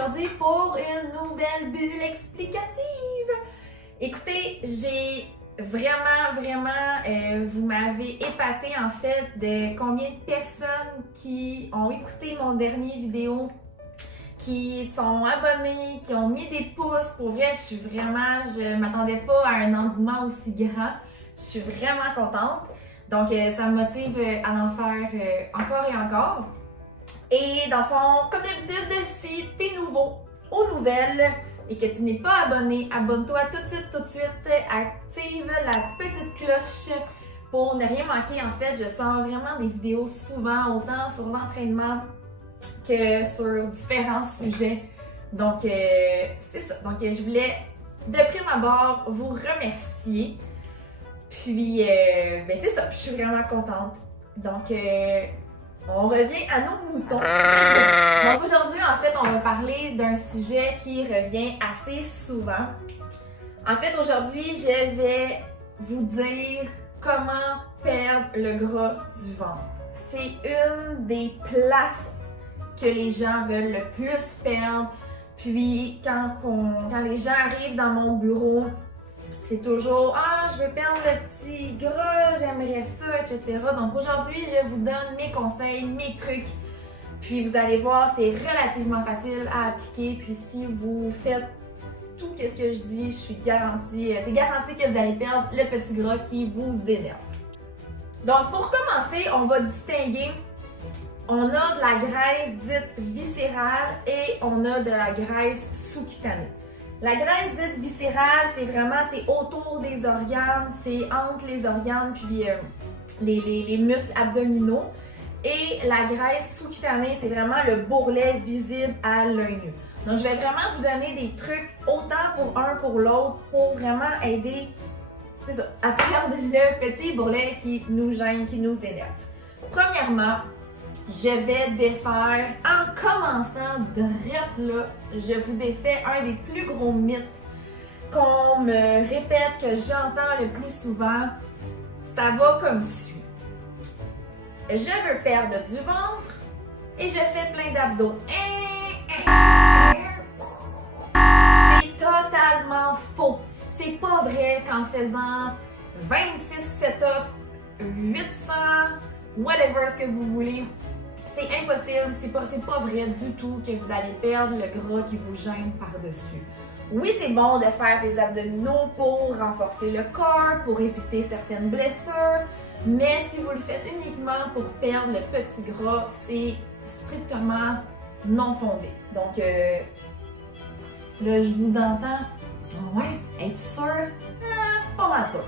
aujourd'hui pour une nouvelle bulle explicative. Écoutez, j'ai vraiment, vous m'avez épaté en fait de combien de personnes qui ont écouté mon dernier vidéo, qui sont abonnés, qui ont mis des pouces. Pour vrai, je m'attendais pas à un engouement aussi grand. Je suis vraiment contente. Donc, ça me motive à en faire encore et encore. Et dans le fond, comme d'habitude, si t'es nouveau aux nouvelles et que tu n'es pas abonné, abonne-toi tout de suite, active la petite cloche pour ne rien manquer. En fait, je sors vraiment des vidéos souvent, autant sur l'entraînement que sur différents sujets. Donc, c'est ça. Donc, je voulais de prime abord vous remercier. Puis, ben c'est ça, je suis vraiment contente. Donc, on revient à nos moutons. Donc, aujourd'hui, en fait, on va parler d'un sujet qui revient assez souvent. En fait, aujourd'hui, je vais vous dire comment perdre le gras du ventre. C'est une des places que les gens veulent le plus perdre. Puis, quand les gens arrivent dans mon bureau, c'est toujours « Ah, je veux perdre le petit gras, j'aimerais ça, etc. » Donc aujourd'hui, je vous donne mes conseils, mes trucs. Puis vous allez voir, c'est relativement facile à appliquer. Puis si vous faites tout ce que je dis, je suis garantie, c'est garanti que vous allez perdre le petit gras qui vous énerve. Donc pour commencer, on va distinguer. On a de la graisse dite viscérale et on a de la graisse sous-cutanée. La graisse dite viscérale, c'est autour des organes, c'est entre les organes puis les muscles abdominaux. Et la graisse sous-cutanée, c'est vraiment le bourrelet visible à l'œil nu. Donc, je vais vraiment vous donner des trucs autant pour un pour l'autre pour vraiment aider à perdre le petit bourrelet qui nous gêne, qui nous énerve. Premièrement, je vais défaire, en commençant direct là, je vous défais un des plus gros mythes qu'on me répète, que j'entends le plus souvent. Ça va comme suit. Je veux perdre du ventre et je fais plein d'abdos. C'est totalement faux. C'est pas vrai qu'en faisant 26 setups, 800, whatever ce que vous voulez, c'est impossible, c'est pas vrai du tout que vous allez perdre le gras qui vous gêne par-dessus. Oui, c'est bon de faire des abdominaux pour renforcer le corps, pour éviter certaines blessures, mais si vous le faites uniquement pour perdre le petit gras, c'est strictement non fondé. Donc, là, je vous entends. Ouais, es-tu sûr? Pas mal sûr.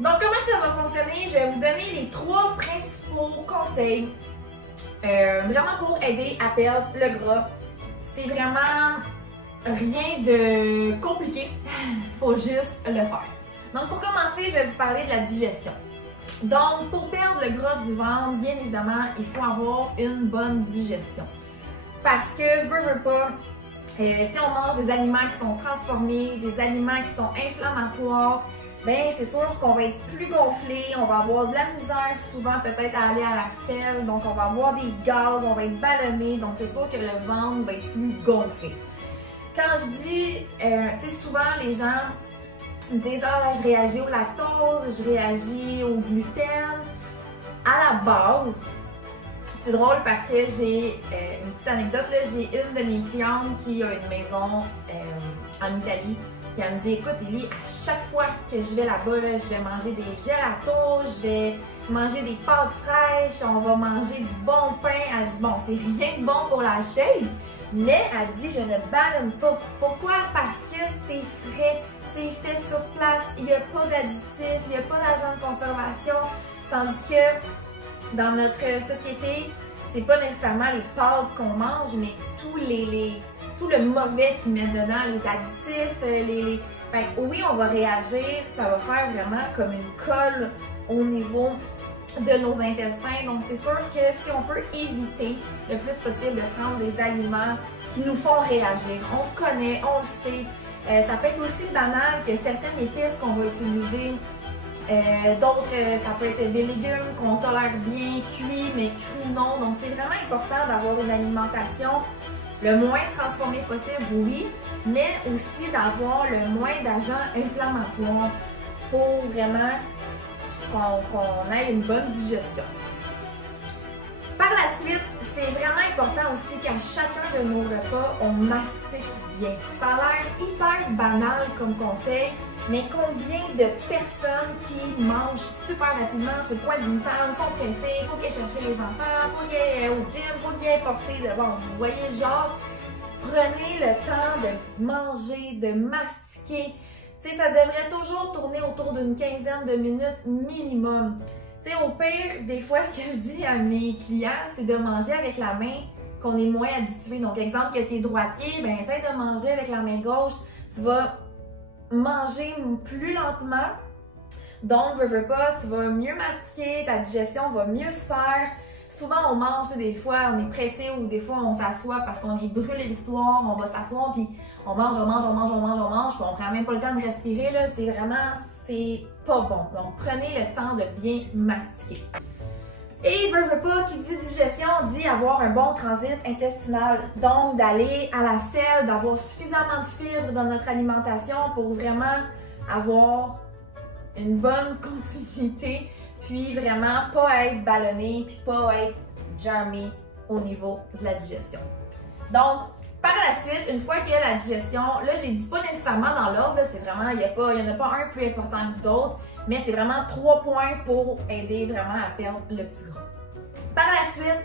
Donc, comment ça va fonctionner? Je vais vous donner les 3 principaux conseils vraiment pour aider à perdre le gras. C'est vraiment rien de compliqué, faut juste le faire. Donc pour commencer, je vais vous parler de la digestion. Donc pour perdre le gras du ventre, bien évidemment, il faut avoir une bonne digestion. Parce que, veux pas, si on mange des aliments qui sont transformés, des aliments qui sont inflammatoires, ben c'est sûr qu'on va être plus gonflé, on va avoir de la misère souvent peut-être à aller à la selle, donc on va avoir des gaz, on va être ballonné, donc c'est sûr que le ventre va être plus gonflé. Quand je dis, tu sais, souvent les gens me disent « Ah, là, je réagis au lactose, je réagis au gluten ». À la base, c'est drôle parce que j'ai une petite anecdote, j'ai une de mes clientes qui a une maison en Italie. Puis elle me dit, écoute Élie, à chaque fois que je vais là-bas, je vais manger des gelatos, je vais manger des pâtes fraîches, on va manger du bon pain. Elle dit, bon, c'est rien de bon pour la shape, mais elle dit, je ne ballonne pas. Pourquoi? Parce que c'est frais, c'est fait sur place, il n'y a pas d'additifs, il n'y a pas d'agent de conservation. Tandis que dans notre société, c'est pas nécessairement les pâtes qu'on mange, mais tout le mauvais qu'ils mettent dedans, les additifs, Fait que oui, on va réagir, ça va faire vraiment comme une colle au niveau de nos intestins. Donc c'est sûr que si on peut éviter le plus possible de prendre des aliments qui nous font réagir, on se connaît, on le sait. Ça peut être aussi banal que certaines épices qu'on va utiliser, d'autres, ça peut être des légumes qu'on tolère bien cuits, mais crus non. Donc c'est vraiment important d'avoir une alimentation le moins transformé possible, oui, mais aussi d'avoir le moins d'agents inflammatoires pour vraiment qu'on ait une bonne digestion. Par la suite, c'est vraiment important aussi qu'à chacun de nos repas, on mastique bien. Ça a l'air hyper banal comme conseil, mais combien de personnes qui mangent super rapidement sur le coin d'une table, sont pressées, il faut qu'elles cherchent les enfants, il faut qu'elles aillent au gym, il faut qu'elles aillent porter de... Bon, vous voyez le genre, prenez le temps de manger, de mastiquer. Tu sais, ça devrait toujours tourner autour d'une quinzaine de minutes minimum. Tu sais, au pire, des fois, ce que je dis à mes clients, c'est de manger avec la main qu'on est moins habitué. Donc, exemple, que tu es droitier, ben essaye de manger avec la main gauche. Tu vas manger plus lentement. Donc, veux pas, tu vas mieux mastiquer, ta digestion va mieux se faire. Souvent, on mange, des fois, on est pressé ou des fois, on s'assoit parce qu'on est brûlé l'histoire, on va s'asseoir, puis on mange, puis on prend même pas le temps de respirer, là. C'est vraiment, c'est pas bon. Donc, prenez le temps de bien mastiquer. Et veux pas, qui dit digestion, dit avoir un bon transit intestinal. Donc, d'aller à la selle, d'avoir suffisamment de fibres dans notre alimentation pour vraiment avoir une bonne continuité, puis vraiment pas être ballonné, puis pas être jammé au niveau de la digestion. Donc, par la suite, une fois qu'il y a la digestion, là, j'ai dit pas nécessairement dans l'ordre, c'est vraiment, il n'y en a pas un plus important que d'autres, mais c'est vraiment 3 points pour aider vraiment à perdre le petit gras. Par la suite,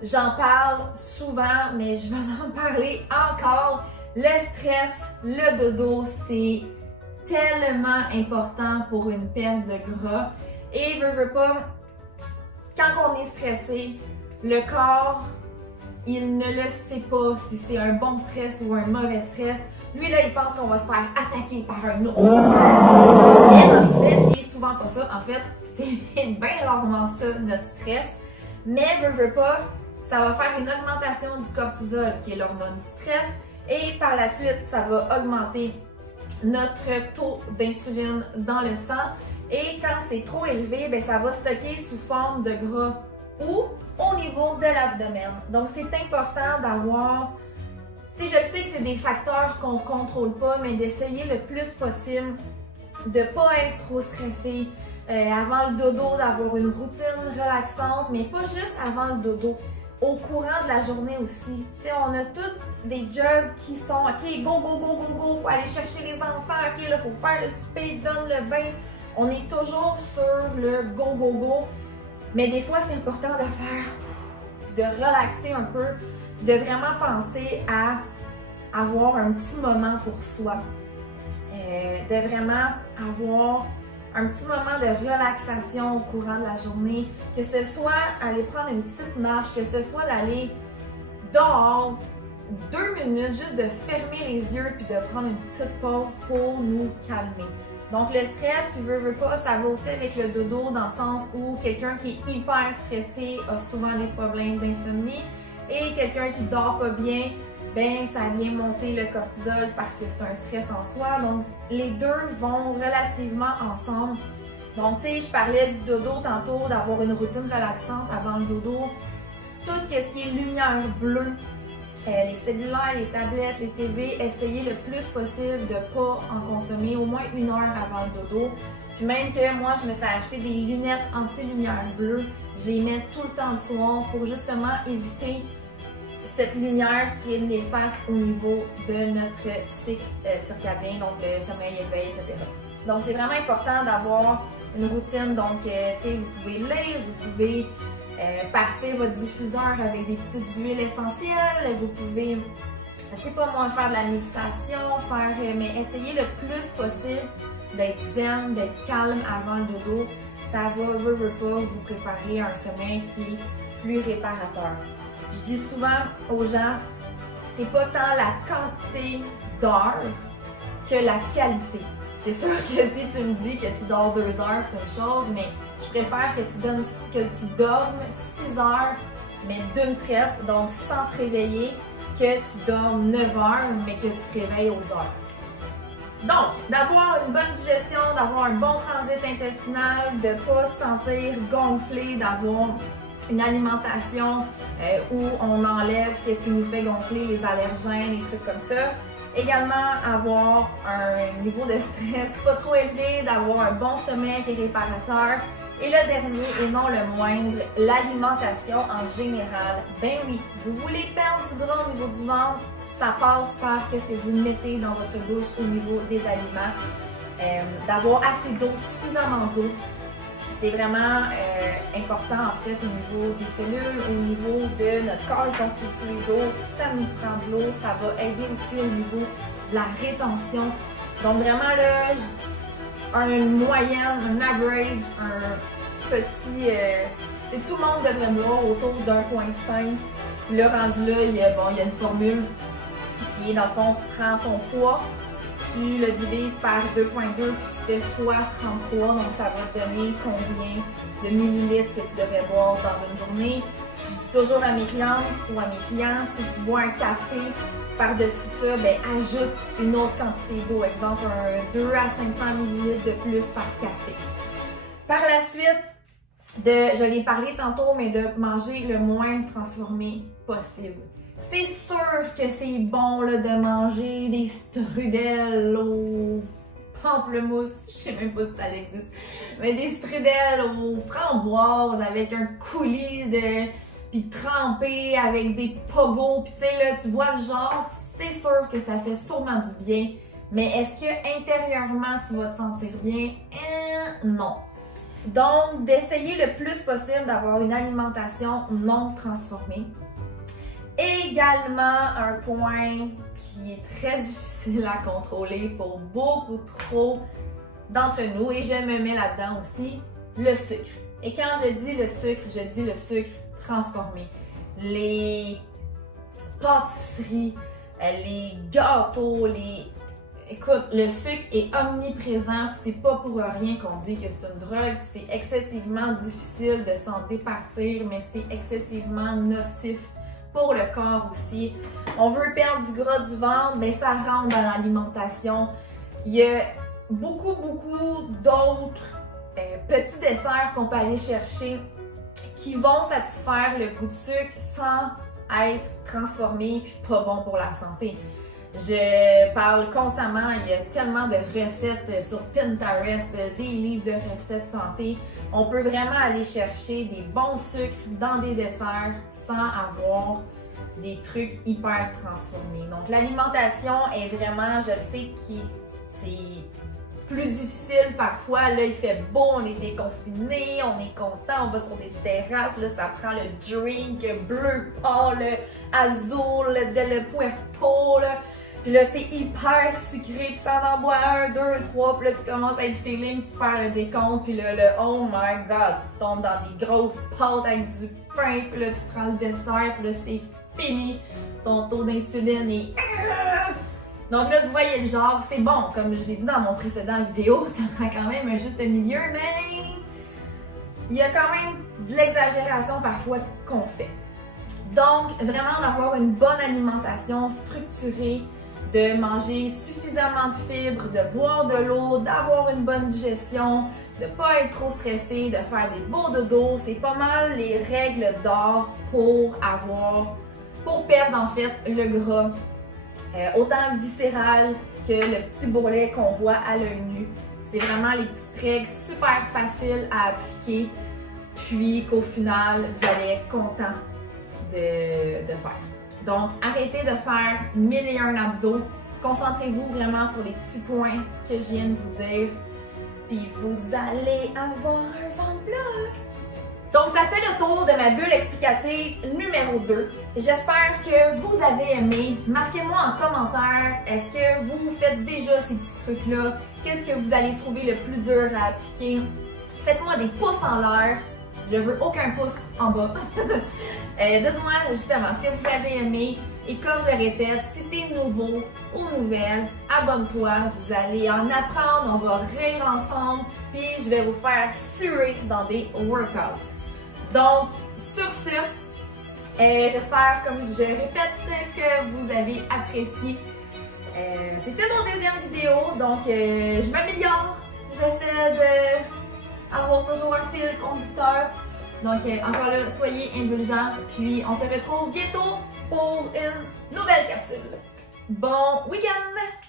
j'en parle souvent, mais je vais en parler encore. Le stress, le dodo, c'est tellement important pour une perte de gras. Et veux pas, quand on est stressé, le corps, il ne le sait pas si c'est un bon stress ou un mauvais stress. Lui, là, il pense qu'on va se faire attaquer par un ours. Mais dans les faits, c'est souvent pas ça. En fait, c'est bien rarement ça, notre stress. Mais veux pas, ça va faire une augmentation du cortisol, qui est l'hormone du stress. Et par la suite, ça va augmenter notre taux d'insuline dans le sang. Et quand c'est trop élevé, bien, ça va stocker sous forme de gras ou au niveau de l'abdomen. Donc, c'est important d'avoir, tu sais, je sais que c'est des facteurs qu'on ne contrôle pas, mais d'essayer le plus possible de ne pas être trop stressé. Avant le dodo, d'avoir une routine relaxante, mais pas juste avant le dodo. Au courant de la journée aussi. Tu sais, on a tous des jobs qui sont, OK, go, faut aller chercher les enfants, OK, là, faut faire le souper, donne le bain. On est toujours sur le go. Mais des fois, c'est important de relaxer un peu, de vraiment penser à avoir un petit moment pour soi. De vraiment avoir un petit moment de relaxation au courant de la journée, que ce soit aller prendre une petite marche, que ce soit d'aller dehors 2 minutes, juste de fermer les yeux puis de prendre une petite pause pour nous calmer. Donc le stress, puis veux pas, ça va aussi avec le dodo dans le sens où quelqu'un qui est hyper stressé a souvent des problèmes d'insomnie et quelqu'un qui dort pas bien, ben ça vient monter le cortisol parce que c'est un stress en soi. Donc les deux vont relativement ensemble. Donc tu sais, je parlais du dodo tantôt, d'avoir une routine relaxante avant le dodo. Tout ce qui est lumière bleue, les cellulaires, les tablettes, les TV, essayez le plus possible de ne pas en consommer au moins 1 heure avant le dodo. Puis même que moi, je me suis acheté des lunettes anti-lumière bleue. Je les mets tout le temps le soir pour justement éviter cette lumière qui est néfaste au niveau de notre cycle circadien, donc le sommeil, éveil, etc. Donc c'est vraiment important d'avoir une routine. Donc tu sais, vous pouvez lire, vous pouvez partir votre diffuseur avec des petites huiles essentielles, vous pouvez, je sais pas moi, faire de la méditation, mais essayez le plus possible d'être zen, d'être calme avant le dodo. Ça va, veut pas, vous préparer un sommeil qui est plus réparateur. Je dis souvent aux gens, c'est pas tant la quantité d'heures que la qualité. C'est sûr que si tu me dis que tu dors 2 heures, c'est une chose, mais je préfère que tu dormes 6 heures, mais d'une traite, donc sans te réveiller, que tu dormes 9 heures, mais que tu te réveilles aux heures. Donc, d'avoir une bonne digestion, d'avoir un bon transit intestinal, de ne pas se sentir gonflé, d'avoir une alimentation où on enlève qu'est-ce qui nous fait gonfler, les allergènes, les trucs comme ça. Également, avoir un niveau de stress pas trop élevé, d'avoir un bon sommeil qui est réparateur. Et le dernier, et non le moindre, l'alimentation en général. Ben oui, vous voulez perdre du gras au niveau du ventre, ça passe par qu'est-ce que vous mettez dans votre bouche au niveau des aliments. D'avoir assez d'eau, suffisamment d'eau. C'est vraiment important en fait au niveau des cellules, au niveau de notre corps constitué d'eau. Si ça nous prend de l'eau, ça va aider aussi au niveau de la rétention. Donc vraiment là, une moyenne, un average, un petit... tout le monde devrait boire autour d'1,5. Le rendu là, il y a une formule qui est dans le fond, tu prends ton poids, tu le divises par 2,2 puis tu fais fois 33, donc ça va te donner combien de millilitres que tu devrais boire dans une journée. Je dis toujours à mes clientes ou à mes clients, si tu bois un café, par-dessus ça, ben, ajoute une autre quantité d'eau, exemple un 2 à 500 ml de plus par café. Par la suite, je l'ai parlé tantôt, mais de manger le moins transformé possible. C'est sûr que c'est bon là, de manger des strudels au pamplemousse, je sais même pas si ça existe, mais des strudels aux framboises avec un coulis puis trempé avec des pogos, puis tu sais là, tu vois le genre, c'est sûr que ça fait sûrement du bien, mais est-ce que intérieurement tu vas te sentir bien? Non. Donc, d'essayer le plus possible d'avoir une alimentation non transformée. Également, un point qui est très difficile à contrôler pour beaucoup trop d'entre nous, et je me mets là-dedans aussi, le sucre. Et quand je dis le sucre transformé. Les pâtisseries, les gâteaux, Écoute, le sucre est omniprésent, c'est pas pour rien qu'on dit que c'est une drogue, c'est excessivement difficile de s'en départir, mais c'est excessivement nocif pour le corps aussi. On veut perdre du gras du ventre, mais ça rentre dans l'alimentation. Il y a beaucoup d'autres petits desserts qu'on peut aller chercher qui vont satisfaire le goût de sucre sans être transformés puis pas bon pour la santé. Je parle constamment, il y a tellement de recettes sur Pinterest, des livres de recettes santé. On peut vraiment aller chercher des bons sucres dans des desserts sans avoir des trucs hyper transformés. Donc l'alimentation est vraiment, je sais que c'est plus difficile parfois. Là, il fait beau, on est déconfiné, on est content, on va sur des terrasses, là, ça prend le drink bleu pâle, azul, le puerto, là. Puis là, c'est hyper sucré, puis ça en boit 1, 2, 3, puis là, tu commences à être feeling, tu perds le décompte, puis là, oh my god, tu tombes dans des grosses pâtes avec du pain, puis là, tu prends le dessert, puis là, c'est fini. Ton taux d'insuline est... Donc là, vous voyez le genre, c'est bon, comme j'ai dit dans mon précédent vidéo, ça prend quand même un juste milieu, mais il y a quand même de l'exagération parfois qu'on fait. Donc, vraiment d'avoir une bonne alimentation structurée, de manger suffisamment de fibres, de boire de l'eau, d'avoir une bonne digestion, de ne pas être trop stressé, de faire des beaux dodos, c'est pas mal les règles d'or pour perdre en fait le gras, autant viscéral que le petit bourrelet qu'on voit à l'œil nu. C'est vraiment les petites règles super faciles à appliquer, puis qu'au final, vous allez être content de faire. Donc, arrêtez de faire 1001 abdos. Concentrez-vous vraiment sur les petits points que je viens de vous dire. Puis vous allez avoir un ventre bloc. Donc, ça fait le tour de ma bulle explicative numéro 2. J'espère que vous avez aimé. Marquez-moi en commentaire, est-ce que vous faites déjà ces petits trucs-là? Qu'est-ce que vous allez trouver le plus dur à appliquer? Faites-moi des pouces en l'air. Je veux aucun pouce en bas. Dites-moi justement ce que vous avez aimé. Et comme je répète, si t'es nouveau ou nouvelle, abonne-toi. Vous allez en apprendre, on va rire ensemble. Puis je vais vous faire suer dans des workouts. Donc, sur ce, j'espère, comme je répète, que vous avez apprécié. C'était mon deuxième vidéo, donc je m'améliore. J'essaie d'avoir toujours un fil conducteur. Donc, encore là, soyez indulgents. Puis, on se retrouve bientôt pour une nouvelle capsule. Bon week-end!